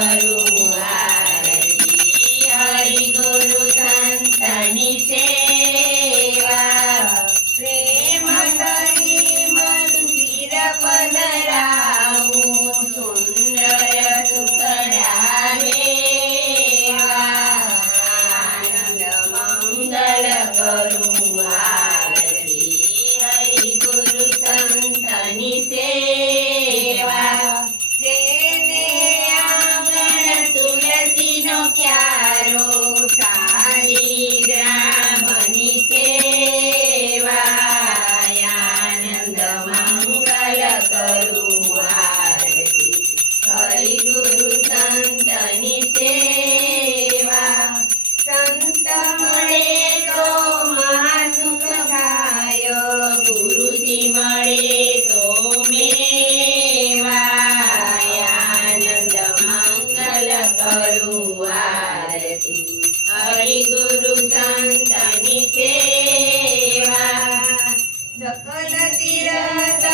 કરું આરતી હરિ ગુરુ સંતની સેવા પ્રેમ કરી મંદિર પધરાવું સુંદર સુખડા રેવા આનંદ મંગલ કરું આરતી હરિ ગુરુ સંતની સેવા જેને આંગણ તુલસીનો ક્યારો શાલિગ્રામની સેવા આનંદ મંગલ કરું આરતી હરિ ગુરુ સંતની સેવા સંત મળે તો મહાસુખ થાય ગુરુજી મળે તો મેવા આનંદ મંગલ કરું આરતી હરિ ગુરુ સંતની સેવા સકલ તીરથ